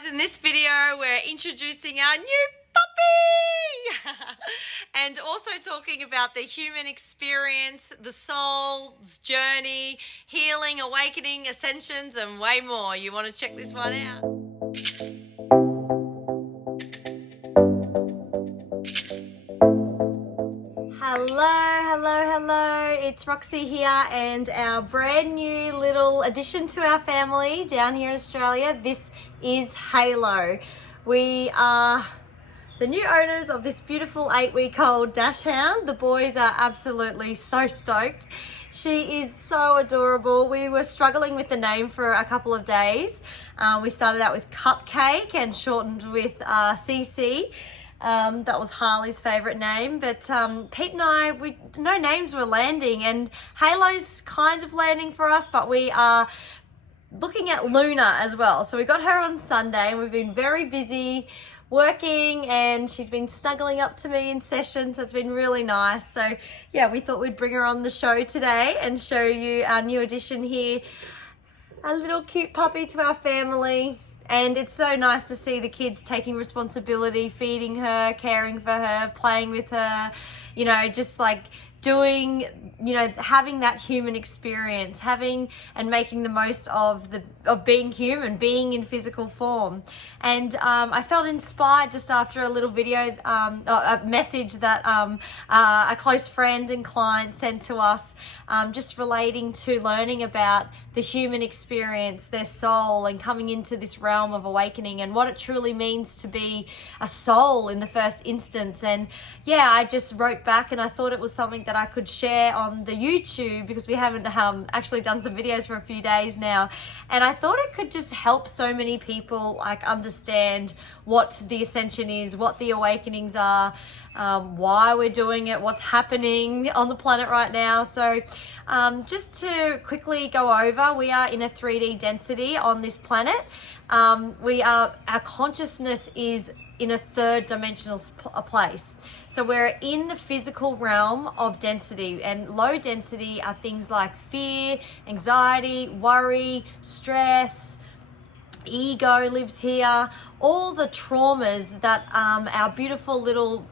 guys, in this video we're introducing our new puppy and also talking about the human experience, the soul's journey, healing, awakening, ascensions and way more. You want to check this one out? Hello, it's Roxy here and our brand new little addition to our family down here in Australia. This is Halo. We are the new owners of this beautiful 8-week-old Dachshund. The boys are absolutely so stoked. She is so adorable. We were struggling with the name for a couple of days. We started out with Cupcake and shortened with CC. That was Harley's favourite name, but Pete and I, no names were landing, and Halo's kind of landing for us, but we are looking at Luna as well. So we got her on Sunday and we've been very busy working, and she's been snuggling up to me in session, so it's been really nice. So yeah, we thought we'd bring her on the show today and show you our new addition here, a little cute puppy to our family. And it's so nice to see the kids taking responsibility, feeding her, caring for her, playing with her, you know, just like doing, you know, having that human experience, having and making the most of being human, being in physical form. And I felt inspired just after a little video, a message that a close friend and client sent to us, just relating to learning about the human experience, their soul, and coming into this realm of awakening and what it truly means to be a soul in the first instance. And yeah, I just wrote back and I thought it was something that I could share on the YouTube, because we haven't actually done some videos for a few days now, and I thought it could just help so many people like understand what the ascension is, what the awakenings are, why we're doing it, what's happening on the planet right now. So just to quickly go over, we are in a 3D density on this planet. Our consciousness is in a third dimensional place. So we're in the physical realm of density, and low density are things like fear, anxiety, worry, stress, ego lives here, all the traumas that our beautiful little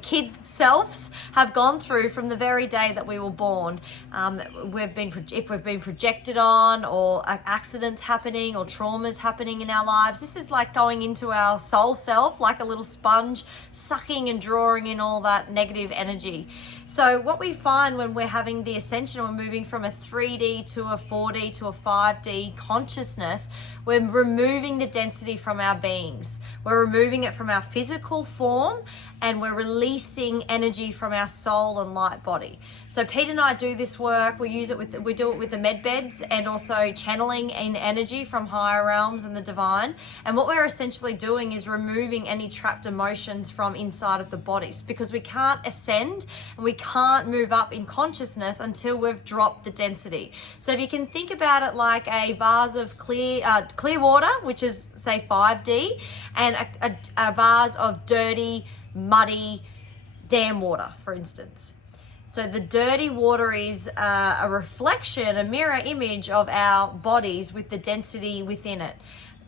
kid selves have gone through from the very day that we were born. If we've been projected on, or accidents happening or traumas happening in our lives, this is like going into our soul self like a little sponge, sucking and drawing in all that negative energy. So what we find when we're having the ascension, we're moving from a 3D to a 4D to a 5D consciousness, we're removing the density from our being. We're removing it from our physical form, and we're releasing energy from our soul and light body. So Pete and I do this work. We do it with the med beds, and also channeling in energy from higher realms and the divine. And what we're essentially doing is removing any trapped emotions from inside of the bodies, because we can't ascend and we can't move up in consciousness until we've dropped the density. So if you can think about it like a vase of clear water, which is say 5D, and a vase of dirty, muddy dam water, for instance. So the dirty water is a reflection, a mirror image of our bodies with the density within it.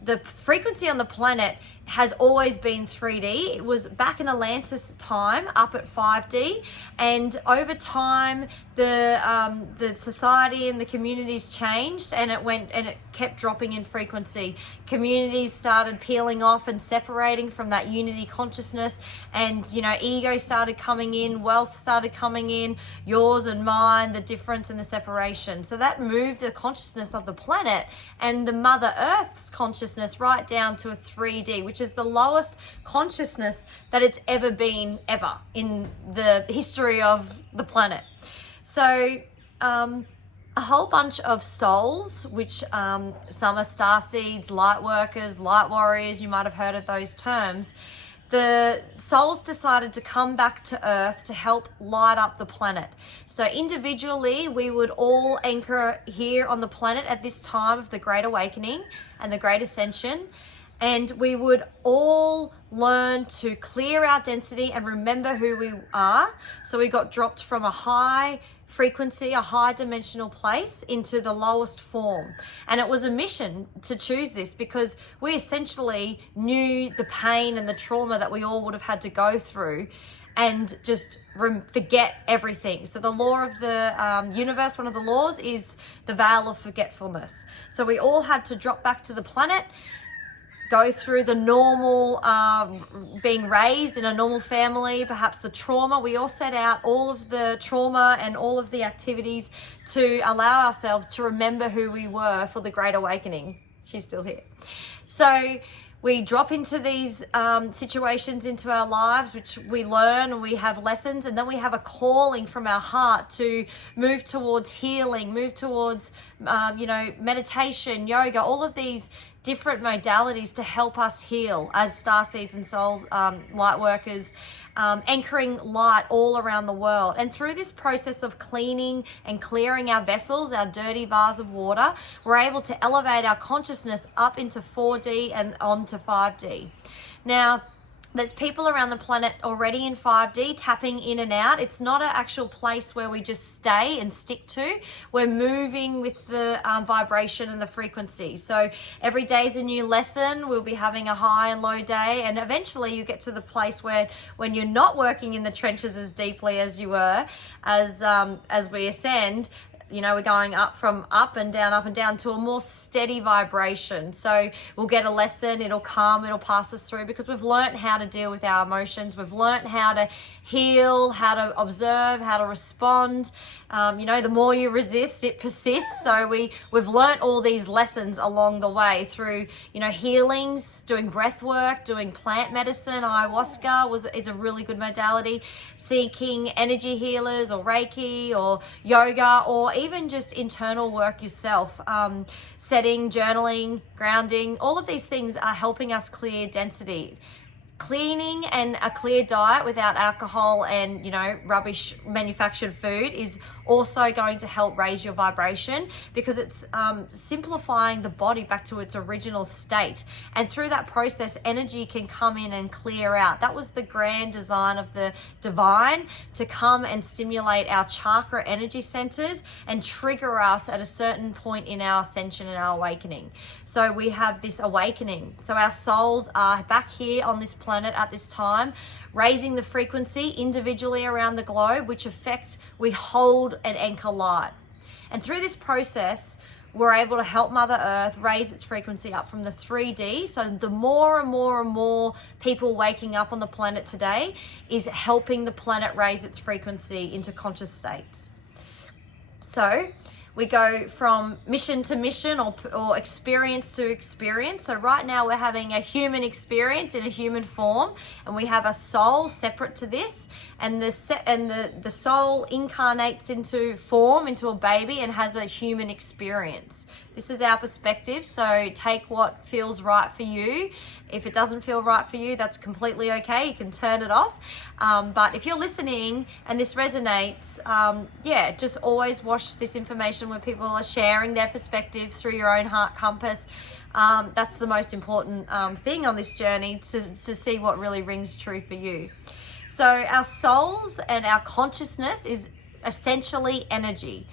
The frequency on the planet has always been 3D. It was back in Atlantis time up at 5D, and over time the society and the communities changed, and it kept dropping in frequency. Communities started peeling off and separating from that unity consciousness, and you know, ego started coming in, wealth started coming in, yours and mine, the difference and the separation. So that moved the consciousness of the planet and the Mother Earth's consciousness right down to a 3D, which is the lowest consciousness that it's ever been in the history of the planet. So a whole bunch of souls, which some are star seeds, light workers, light warriors, you might have heard of those terms. The souls decided to come back to Earth to help light up the planet. So individually, we would all anchor here on the planet at this time of the Great Awakening and the Great Ascension, and we would all learn to clear our density and remember who we are. So we got dropped from a high frequency, a high dimensional place, into the lowest form. And it was a mission to choose this because we essentially knew the pain and the trauma that we all would have had to go through and just forget everything. So the law of the universe, one of the laws, is the veil of forgetfulness. So we all had to drop back to the planet, go through the normal being raised in a normal family, perhaps the trauma. We all set out all of the trauma and all of the activities to allow ourselves to remember who we were for the Great Awakening. She's still here. So we drop into these situations into our lives, which we learn and we have lessons, and then we have a calling from our heart to move towards healing, move towards, meditation, yoga, all of these different modalities to help us heal as starseeds and soul light workers, anchoring light all around the world. And through this process of cleaning and clearing our vessels, our dirty vase of water, we're able to elevate our consciousness up into 4D and onto 5D. Now, there's people around the planet already in 5D tapping in and out. It's not an actual place where we just stay and stick to. We're moving with the vibration and the frequency. So every day is a new lesson. We'll be having a high and low day. And eventually you get to the place where when you're not working in the trenches as deeply as you were, as we ascend, we're going up and down to a more steady vibration. So we'll get a lesson, it'll come, it'll pass us through because we've learned how to deal with our emotions. We've learned how to heal, how to observe, how to respond. The more you resist, it persists. So we've learnt all these lessons along the way through, healings, doing breath work, doing plant medicine. Ayahuasca is a really good modality. Seeking energy healers or Reiki or yoga, or even just internal work yourself. Setting, journaling, grounding, all of these things are helping us clear density. Cleaning and a clear diet without alcohol and, rubbish manufactured food is also going to help raise your vibration because it's simplifying the body back to its original state. And through that process, energy can come in and clear out. That was the grand design of the divine, to come and stimulate our chakra energy centers and trigger us at a certain point in our ascension and our awakening. So we have this awakening. So our souls are back here on this planet at this time, raising the frequency individually around the globe, which effect we hold and anchor light. And through this process, we're able to help Mother Earth raise its frequency up from the 3D. So the more and more and more people waking up on the planet today is helping the planet raise its frequency into conscious states. So we go from mission to mission or experience to experience. So right now we're having a human experience in a human form, and we have a soul separate to this, and the soul incarnates into form, into a baby, and has a human experience. This is our perspective, so take what feels right for you. If it doesn't feel right for you, that's completely okay. You can turn it off. But if you're listening and this resonates, just always watch this information where people are sharing their perspectives through your own heart compass. That's the most important thing on this journey, to see what really rings true for you. So our souls and our consciousness is essentially energy.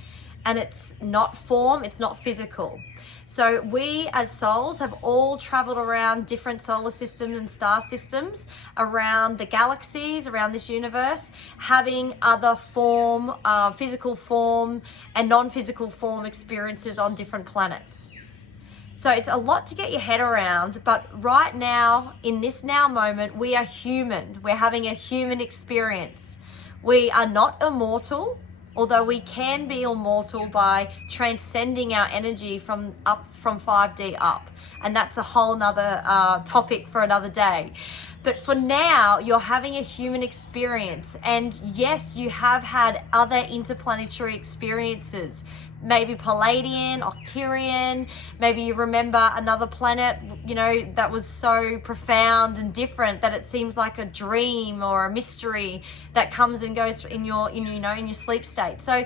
And it's not form, it's not physical. So we as souls have all traveled around different solar systems and star systems, around the galaxies, around this universe, having other form, physical form and non-physical form experiences on different planets. So it's a lot to get your head around, but right now, in this now moment, we are human. We're having a human experience. We are not immortal, although we can be immortal by transcending our energy from 5D up. And that's a whole nother topic for another day. But for now, you're having a human experience. And yes, you have had other interplanetary experiences. Maybe Palladian, Octarian, maybe you remember another planet, that was so profound and different that it seems like a dream or a mystery that comes and goes in your sleep state. So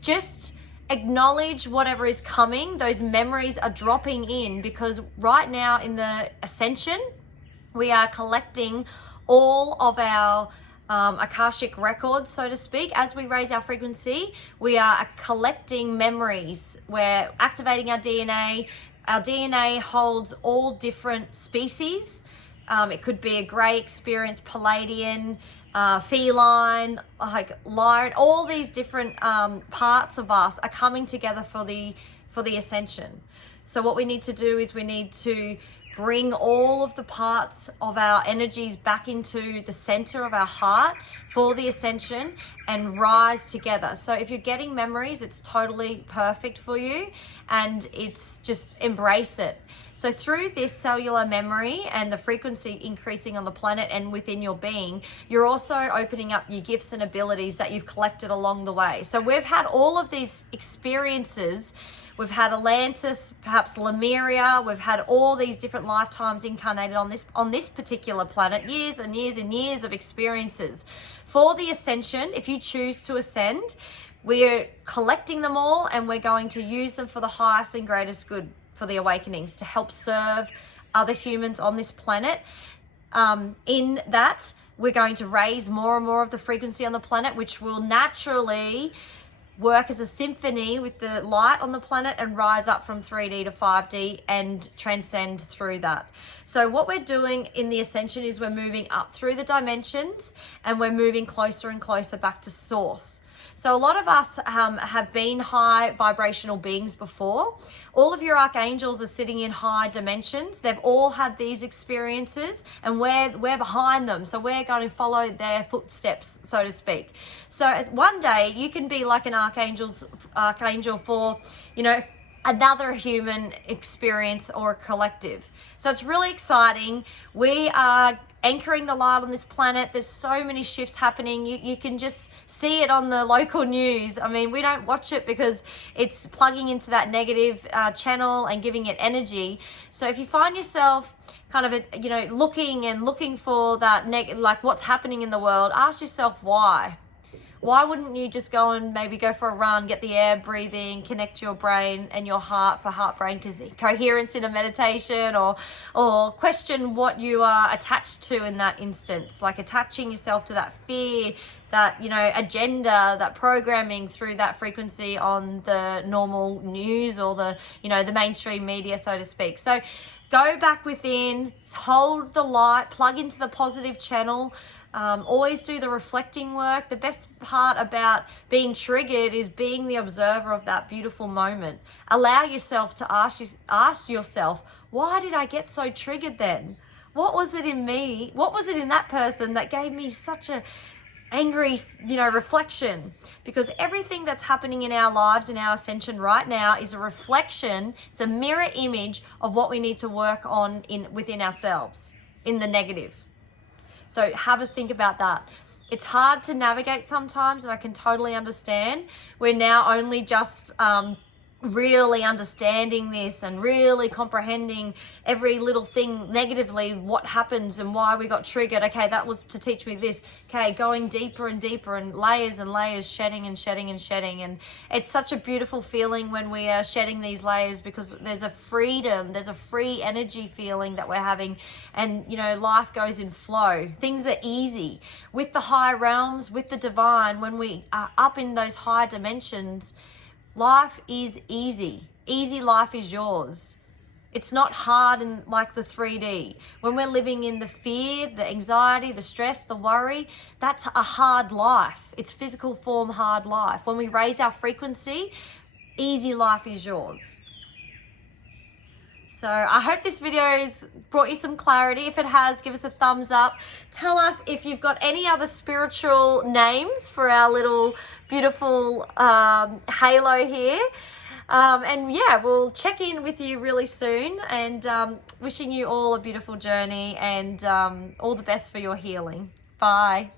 just acknowledge whatever is coming. Those memories are dropping in, because right now in the ascension, we are collecting all of our Akashic records, so to speak. As we raise our frequency, we are collecting memories. We're activating our DNA. Our DNA holds all different species. It could be a grey experience, Palladian, feline, like lion. All these different parts of us are coming together for the ascension. So what we need to do is we need to bring all of the parts of our energies back into the center of our heart for the ascension and rise together. So if you're getting memories, it's totally perfect for you, and it's just embrace it. So through this cellular memory and the frequency increasing on the planet and within your being, you're also opening up your gifts and abilities that you've collected along the way. So we've had all of these experiences. We've had Atlantis, perhaps Lemuria. We've had all these different lifetimes incarnated on this particular planet, years and years and years of experiences. For the ascension, if you choose to ascend, we're collecting them all and we're going to use them for the highest and greatest good for the awakenings, to help serve other humans on this planet. In that, we're going to raise more and more of the frequency on the planet, which will naturally work as a symphony with the light on the planet and rise up from 3D to 5D and transcend through that. So what we're doing in the ascension is we're moving up through the dimensions and we're moving closer and closer back to source. So a lot of us have been high vibrational beings before. All of your archangels are sitting in high dimensions. They've all had these experiences and we're behind them. So we're going to follow their footsteps, so to speak. So one day you can be like an archangel for, another human experience or collective. So it's really exciting. We are anchoring the light on this planet. There's so many shifts happening. You can just see it on the local news. I mean, we don't watch it because it's plugging into that negative channel and giving it energy. So if you find yourself kind of, looking for that, like what's happening in the world, ask yourself why. Why wouldn't you just go and maybe go for a run, get the air breathing, connect your brain and your heart for heart-brain coherence in a meditation, or question what you are attached to in that instance, like attaching yourself to that fear, that, agenda, that programming through that frequency on the normal news or the mainstream media, so to speak. So go back within, hold the light, plug into the positive channel. Always do the reflecting work. The best part about being triggered is being the observer of that beautiful moment. Allow yourself to ask yourself, why did I get so triggered then? What was it in me? What was it in that person that gave me such a angry, reflection? Because everything that's happening in our lives, in our ascension right now, is a reflection. It's a mirror image of what we need to work on within ourselves, in the negative. So have a think about that. It's hard to navigate sometimes, and I can totally understand. We're now only just really understanding this and really comprehending every little thing negatively, what happens and why we got triggered. Okay, that was to teach me this. Okay, going deeper and deeper and layers, shedding and shedding and shedding. And it's such a beautiful feeling when we are shedding these layers, because there's a freedom, there's a free energy feeling that we're having. And, life goes in flow. Things are easy. With the higher realms, with the divine, when we are up in those high dimensions, life is easy. Easy life is yours. It's not hard like the 3D. When we're living in the fear, the anxiety, the stress, the worry, that's a hard life. It's physical form hard life. When we raise our frequency, easy life is yours. So I hope this video has brought you some clarity. If it has, give us a thumbs up. Tell us if you've got any other spiritual names for our little beautiful halo here. And yeah, we'll check in with you really soon, and wishing you all a beautiful journey and all the best for your healing. Bye.